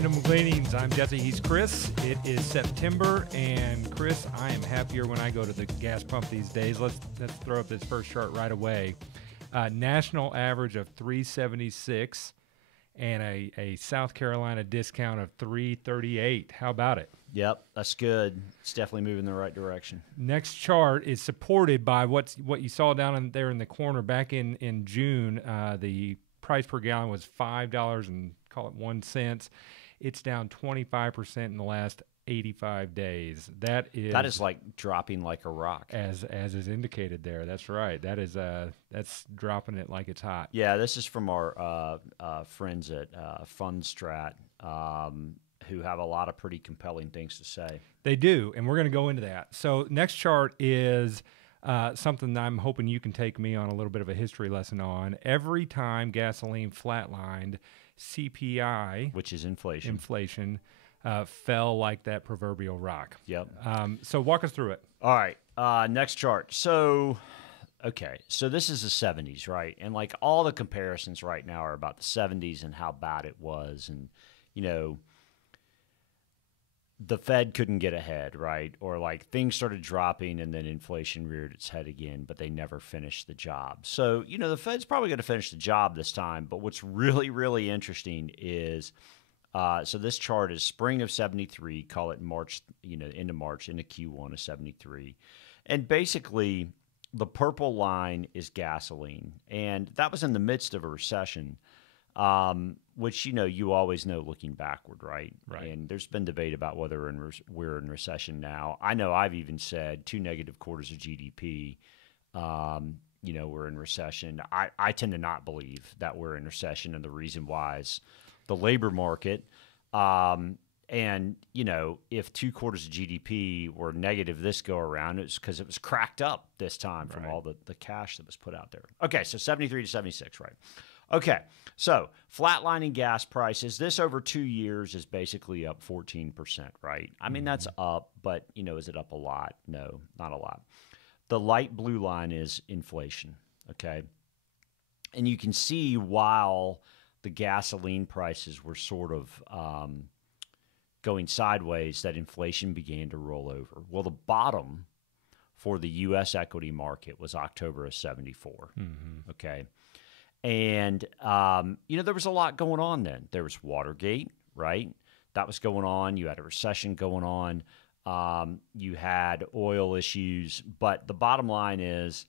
Random Gleanings. I'm Jesse. He's Chris. It is September, and Chris, I am happier when I go to the gas pump these days. Let's throw up this first chart right away. National average of $3.76 and a South Carolina discount of $3.38. How about it? Yep, that's good. It's definitely moving in the right direction. Next chart is supported by what you saw down there in the corner back in June. The price per gallon was $5 and call it 1 cent. It's down 25% in the last 85 days. That is like dropping like a rock, as is indicated there. That's right. That's dropping it like it's hot. Yeah, this is from our friends at Fundstrat, who have a lot of pretty compelling things to say. They do, and we're going to go into that. So next chart is something I'm hoping you can take me on a little bit of a history lesson on. Every time gasoline flatlined, CPI, which is inflation, fell like that proverbial rock. Yep. So walk us through it. All right. Next chart. So this is the 70s, right? And like all the comparisons right now are about the 70s and how bad it was. And, you know, the Fed couldn't get ahead, right? Or like things started dropping and then inflation reared its head again, but they never finished the job. So, you know, the Fed's probably going to finish the job this time. But what's really, really interesting is, so this chart is spring of 73, call it March, into March, into Q1 of 73. And basically the purple line is gasoline. And that was in the midst of a recession. Which, you always know looking backward, right? Right. And there's been debate about whether we're in recession now. I know I've even said 2 negative quarters of GDP, we're in recession. I tend to not believe that we're in recession, and the reason why is the labor market. And, if 2 quarters of GDP were negative this go around, it's because it was cracked up this time from all the cash that was put out there. Okay, so 73 to 76, right? Okay, so flatlining gas prices, this over 2 years is basically up 14%, right? I mean, that's up, but, is it up a lot? No, not a lot. The light blue line is inflation, okay? And you can see while the gasoline prices were sort of going sideways, that inflation began to roll over. Well, the bottom for the U.S. equity market was October of 74, okay? And, there was a lot going on then. There was Watergate, right? That was going on. You had a recession going on. You had oil issues. But the bottom line is,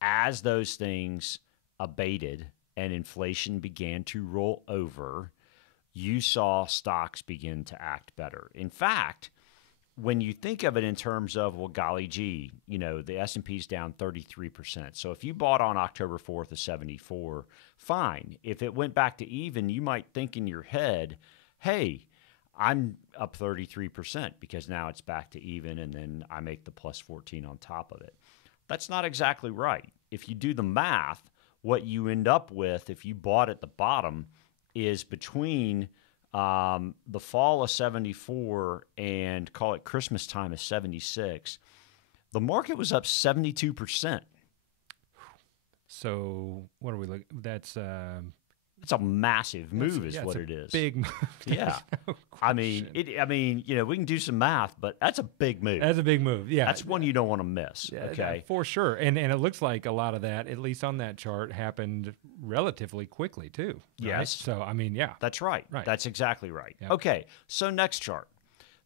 as those things abated and inflation began to roll over, you saw stocks begin to act better. In fact, when you think of it in terms of, well, golly gee, the S&P's down 33%. So if you bought on October 4th of 74, fine. If it went back to even, you might think in your head, hey, I'm up 33% because now it's back to even, and then I make the plus 14 on top of it. That's not exactly right. If you do the math, what you end up with if you bought at the bottom is between the fall of 74 and call it Christmas time of 76, the market was up 72%. So what are we looking? That's it's a massive move, is what it is. Big move. Yeah, no I mean, we can do some math, but that's a big move. That's a big move. Yeah, that's one you don't want to miss. Yeah, okay, for sure. And it looks like a lot of that, at least on that chart, happened relatively quickly too. Right? Yes. So I mean, yeah, that's right. That's exactly right. Yep. Okay. So next chart.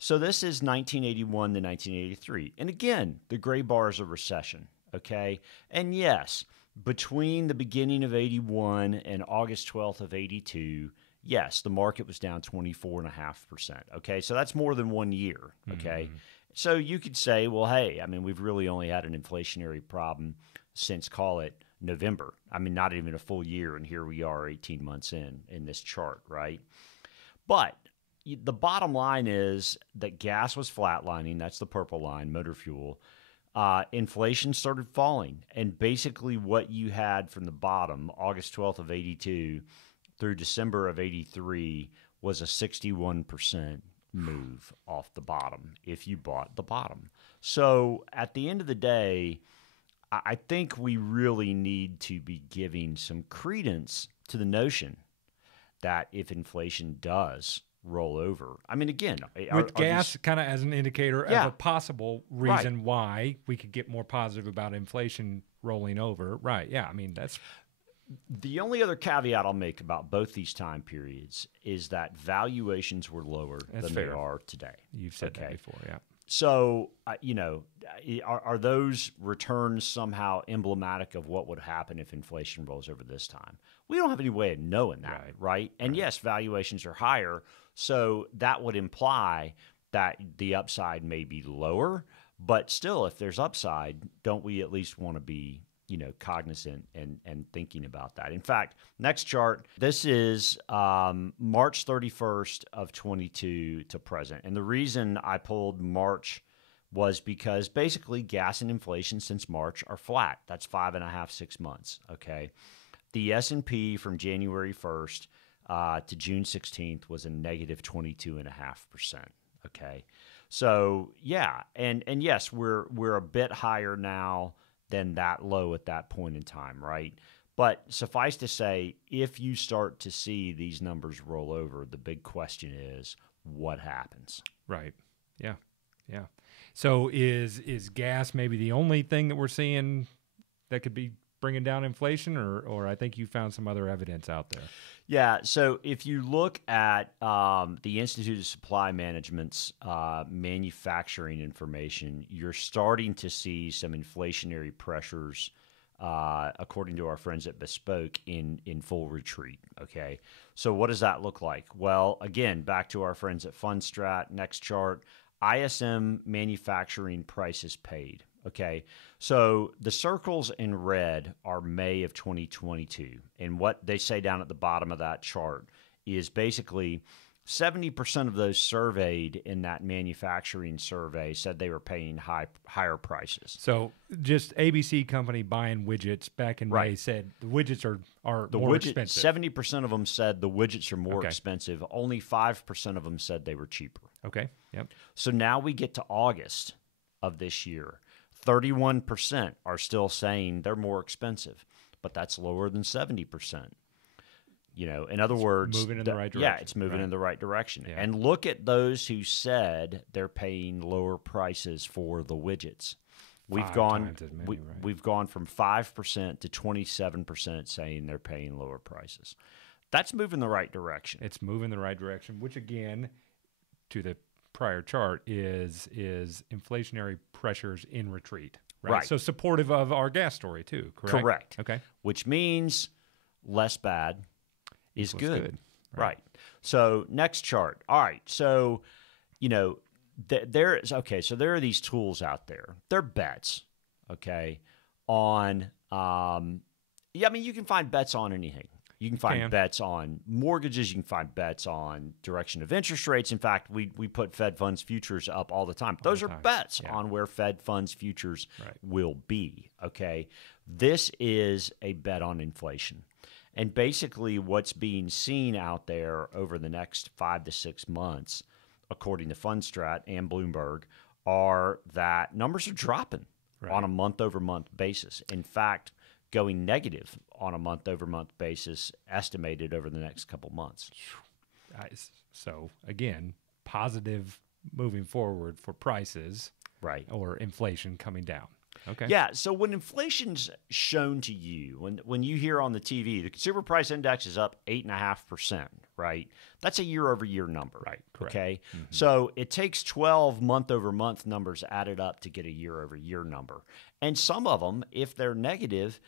So this is 1981 to 1983, and again, the gray bar is a recession. Okay, and yes, between the beginning of 81 and August 12th of 82, yes, the market was down 24.5%. Okay, so that's more than 1 year. Okay, so you could say, well, hey, I mean, we've really only had an inflationary problem since, call it, November. I mean, not even a full year, and here we are 18 months in this chart, right? But the bottom line is that gas was flatlining. That's the purple line, motor fuel. Inflation started falling, and basically what you had from the bottom, August 12th of 82 through December of 83, was a 61% move off the bottom if you bought the bottom. So at the end of the day, I think we really need to be giving some credence to the notion that if inflation does roll over, I mean, again, with gas kind of as an indicator Yeah. of a possible reason why we could get more positive about inflation rolling over. Right. Yeah. I mean, that's the only other caveat I'll make about both these time periods is that valuations were lower That's than fair. they are today. You've said that before. Yeah. So, are those returns somehow emblematic of what would happen if inflation rolls over this time? We don't have any way of knowing that, right? And yes, valuations are higher, so that would imply that the upside may be lower. But still, if there's upside, don't we at least want to be cognizant and thinking about that? In fact, next chart, this is March 31st of 22 to present. And the reason I pulled March was because basically gas and inflation since March are flat. That's 5.5, 6 months, okay? The S&P from January 1st to June 16th was a negative 22.5%, okay? So, yeah, and yes, we're a bit higher now than that low at that point in time, right? But suffice to say, if you start to see these numbers roll over, the big question is, what happens? Right. Yeah. Yeah. So is gas maybe the only thing that we're seeing that could be bringing down inflation, or I think you found some other evidence out there? Yeah, so if you look at the Institute of Supply Management's manufacturing information, you're starting to see some inflationary pressures, according to our friends at Bespoke, in full retreat, okay? So what does that look like? Well, again, back to our friends at Fundstrat, next chart, ISM manufacturing prices paid. Okay, so the circles in red are May of 2022. And what they say down at the bottom of that chart is basically 70% of those surveyed in that manufacturing survey said they were paying higher prices. So just ABC company buying widgets back in May said the widgets are more expensive. 70% of them said the widgets are more expensive. Only 5% of them said they were cheaper. Okay, yep. So now we get to August of this year. 31% are still saying they're more expensive, but that's lower than 70%. In other words, moving in the right direction. Yeah, it's moving in the right direction. Yeah. And look at those who said they're paying lower prices for the widgets. We've gone from 5% to 27% saying they're paying lower prices. That's moving the right direction. It's moving the right direction, which again, to the prior chart, is inflationary pressures in retreat. Right. So supportive of our gas story too, correct? Correct. Okay. Which means less bad is good. Right. So next chart. All right. So, there are these tools out there. They're bets, okay, on, you can find bets on anything. You can find bets on mortgages. You can find bets on direction of interest rates. In fact, we put Fed funds futures up all the time. Those are bets on where Fed funds futures will be, okay? This is a bet on inflation. And basically what's being seen out there over the next 5 to 6 months, according to Fundstrat and Bloomberg, are that numbers are dropping on a month-over-month basis. In fact, going negative on a month-over-month basis, estimated over the next couple months. So, again, positive moving forward for prices, or inflation coming down. Okay. Yeah, so when inflation's shown to you, when you hear on the TV, the consumer price index is up 8.5%, right? That's a year-over-year number. Right, correct. Okay? Mm-hmm. So it takes 12 month-over-month numbers added up to get a year-over-year number. And some of them, if they're negative,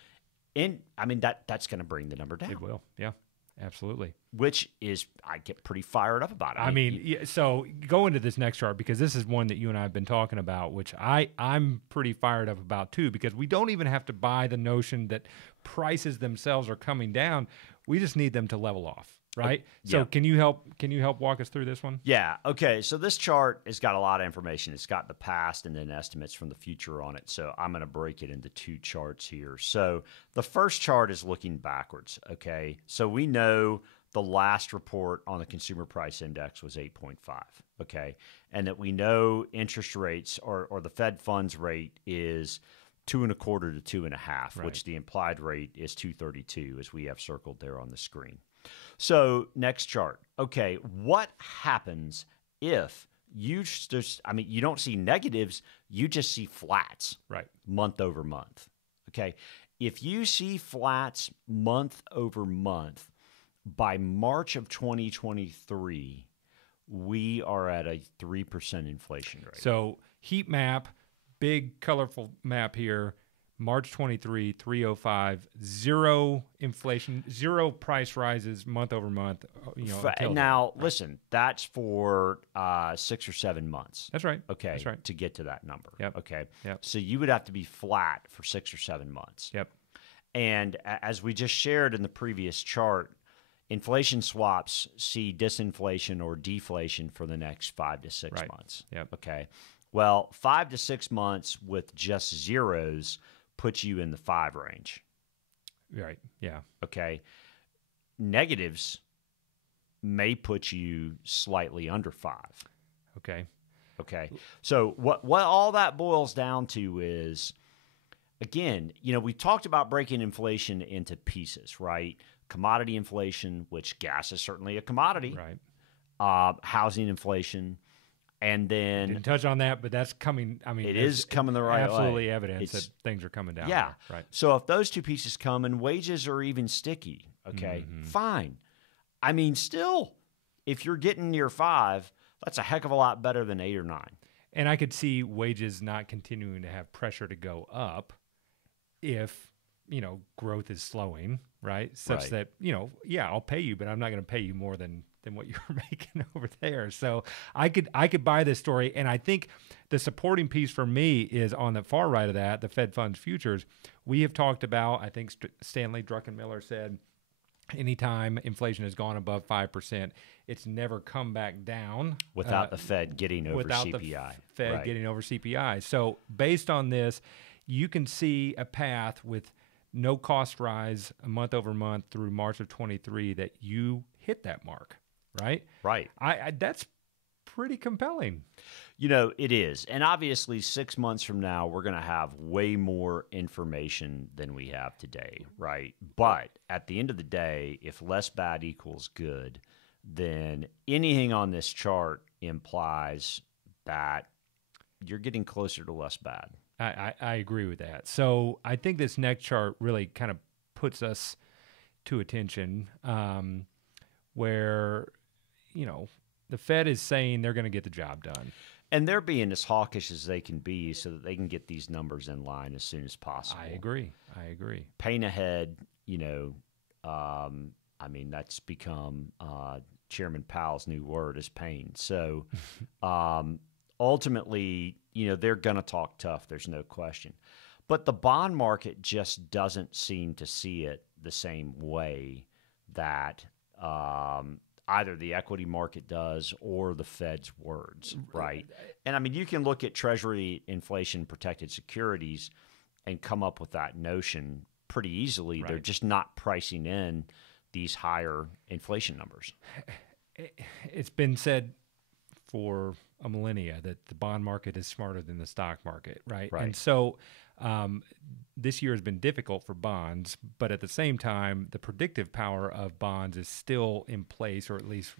that's going to bring the number down. It will, yeah. Absolutely. Which is, I get pretty fired up about it. So go into this next chart, because this is one that you and I have been talking about, which I'm pretty fired up about too, because we don't even have to buy the notion that prices themselves are coming down. We just need them to level off, right? So can you help walk us through this one? Yeah. Okay. So this chart has got a lot of information. It's got the past and then estimates from the future on it. So I'm going to break it into two charts here. So the first chart is looking backwards. Okay. So we know the last report on the consumer price index was 8.5. Okay. And that we know interest rates or the Fed funds rate is 2.25 to 2.5, which the implied rate is 2.32, as we have circled there on the screen. So next chart. Okay, what happens if you just, I mean, you don't see negatives, you just see flats. Right. Month over month. Okay. If you see flats month over month, by March of 2023, we are at a 3% inflation rate. So heat map, big colorful map here. March 23, 305, zero inflation, zero price rises month over month. Until now, then. listen, that's for 6 or 7 months. That's right. Okay, That's right. to get to that number. Yep. Okay. Yep. So you would have to be flat for 6 or 7 months. Yep. And as we just shared in the previous chart, inflation swaps see disinflation or deflation for the next 5 to 6 months. Yep. Okay. Well, 5 to 6 months with just zeros puts you in the 5 range. Right. Yeah. Okay. Negatives may put you slightly under 5. Okay. Okay. So what all that boils down to is, again, we talked about breaking inflation into pieces, right? Commodity inflation, which gas is certainly a commodity. Right. Housing inflation. And then didn't touch on that, but that's coming. I mean, it is coming the right way. Absolutely evidence that things are coming down. Yeah. There. Right. So if those two pieces come and wages are even sticky, okay, fine. I mean, still, if you're getting near 5, that's a heck of a lot better than 8 or 9. And I could see wages not continuing to have pressure to go up if, growth is slowing, right? Such that, I'll pay you, but I'm not going to pay you more than what you're making over there. So I could buy this story. And I think the supporting piece for me is on the far right of that, the Fed funds futures. We have talked about, I think Stanley Druckenmiller said, anytime inflation has gone above 5%, it's never come back down without the Fed getting over without CPI. The Fed getting over CPI. So based on this, you can see a path with no cost rise month over month through March of 23 that you hit that mark, right? Right. I that's pretty compelling. It is. And obviously 6 months from now, we're going to have way more information than we have today, right? But at the end of the day, if less bad equals good, then anything on this chart implies that you're getting closer to less bad. I agree with that. So I think this next chart really kind of puts us to attention where, the Fed is saying they're going to get the job done. And they're being as hawkish as they can be so that they can get these numbers in line as soon as possible. I agree. Pain ahead, that's become Chairman Powell's new word is pain. So ultimately, they're going to talk tough. There's no question. But the bond market just doesn't seem to see it the same way that either the equity market does or the Fed's words, right? And you can look at Treasury inflation protected securities and come up with that notion pretty easily. Right. They're just not pricing in these higher inflation numbers. It's been said for a millennia that the bond market is smarter than the stock market, right? And so this year has been difficult for bonds, but at the same time, the predictive power of bonds is still in place, or at least,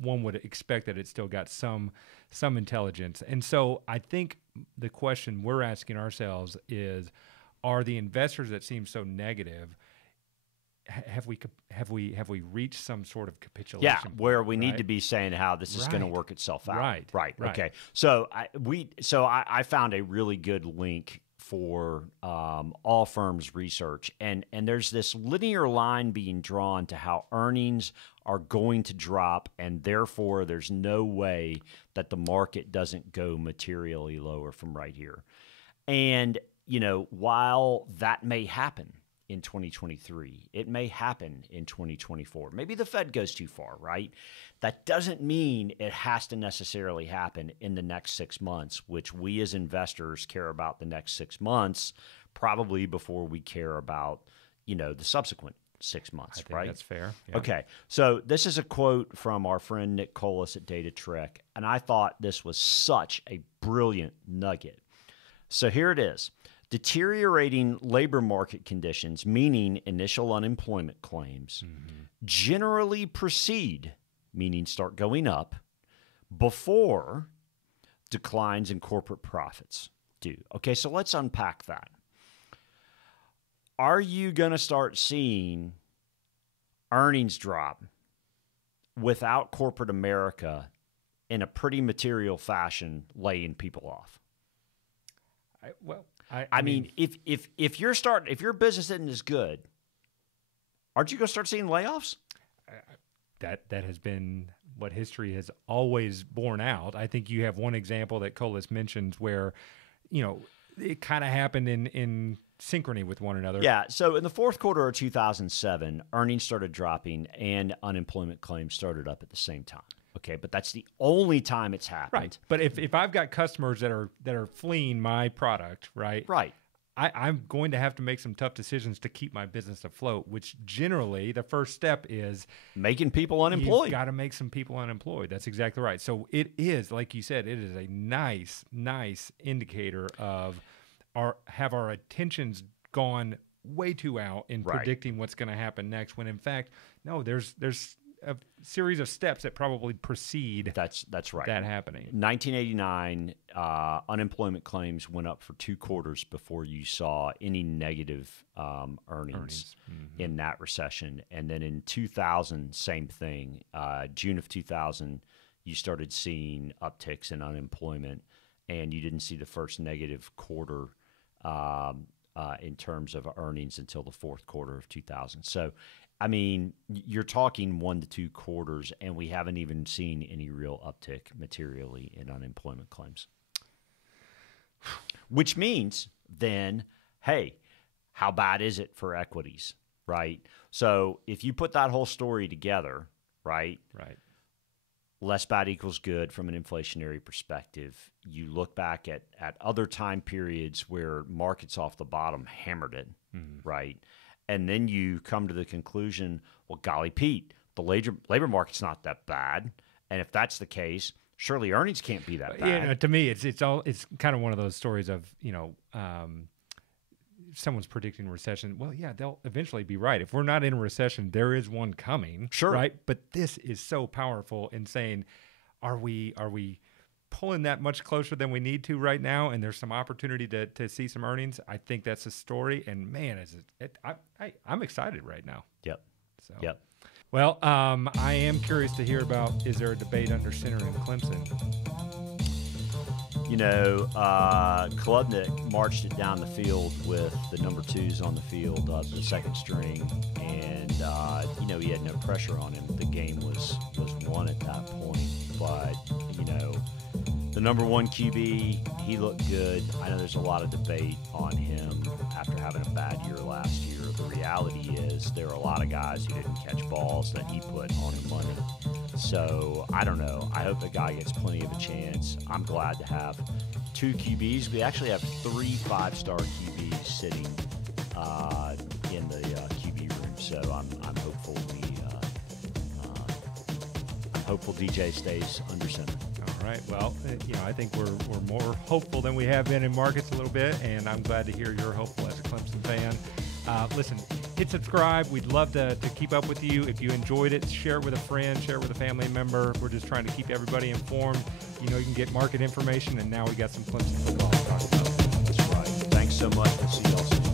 one would expect that it's still got some intelligence. And so I think the question we're asking ourselves is, are the investors that seem so negative, have we reached some sort of capitulation? Yeah, where we need to be saying how this is going to work itself out. Right. Okay. So I found a really good link for all firms research, and there's this linear line being drawn to how earnings are going to drop, and therefore there's no way that the market doesn't go materially lower from right here. And while that may happen in 2023, it may happen in 2024. Maybe the Fed goes too far, right? That doesn't mean it has to necessarily happen in the next 6 months, which we as investors care about the next 6 months, probably before we care about, the subsequent 6 months, I think right? That's fair. Yeah. Okay. So this is a quote from our friend Nick Colas at Data Trick, and I thought this was such a brilliant nugget. So here it is. Deteriorating labor market conditions, meaning initial unemployment claims, generally precede, meaning start going up, before declines in corporate profits do. Okay, so let's unpack that. Are you going to start seeing earnings drop without corporate America in a pretty material fashion laying people off? I mean, if your business isn't as good, aren't you going to start seeing layoffs? That has been what history has always borne out. I think you have one example that Colas mentions where, it kind of happened in synchrony with one another. Yeah. So in the fourth quarter of 2007, earnings started dropping and unemployment claims started up at the same time. Okay, but that's the only time it's happened. Right. But if I've got customers that are fleeing my product, right? Right. I'm going to have to make some tough decisions to keep my business afloat, which generally the first step is making people unemployed. You've got to make some people unemployed. That's exactly right. So it is, like you said, it is a nice indicator of have our attentions gone way too out in predicting what's going to happen next, when in fact, no, there's a series of steps that probably precede that's right. that happening. 1989, unemployment claims went up for 2 quarters before you saw any negative earnings in that recession. And then in 2000, same thing. June of 2000, you started seeing upticks in unemployment, and you didn't see the first negative quarter in terms of earnings until the fourth quarter of 2000. So, I mean, you're talking 1 to 2 quarters, and we haven't even seen any real uptick materially in unemployment claims. Which means then, hey, how bad is it for equities, right? So if you put that whole story together, right? Right. Less bad equals good from an inflationary perspective. You look back at other time periods where markets off the bottom hammered it, right? And then you come to the conclusion, well, golly, Pete, the labor market's not that bad. And if that's the case, surely earnings can't be that bad. Yeah, to me, it's kind of one of those stories of, someone's predicting recession. Well, yeah, they'll eventually be right. If we're not in a recession, there is one coming. Sure. Right? But this is so powerful in saying, are we pulling that much closer than we need to right now, and there's some opportunity to see some earnings? I think that's a story, and man, I'm excited right now. Yep. So. Yep. Well, I am curious to hear about, is there a debate under center in Clemson? Klubnik marched it down the field with the number 2s on the field, the second string, and he had no pressure on him. The game was won at that point, but the number 1 QB, he looked good. I know there's a lot of debate on him after having a bad year last year. The reality is there are a lot of guys who didn't catch balls that he put on the money. So I don't know. I hope the guy gets plenty of a chance. I'm glad to have 2 QBs. We actually have 3 5-star QBs sitting in the QB room. So I'm hopeful I'm hopeful DJ stays under center. All right. Well, I think we're more hopeful than we have been in markets a little bit, and I'm glad to hear you're hopeful as a Clemson fan. Listen, hit subscribe. We'd love to keep up with you. If you enjoyed it, share it with a friend, share it with a family member. We're just trying to keep everybody informed. You can get market information, and now we got some Clemson football to talk about. That's right. Thanks so much. We'll see y'all soon.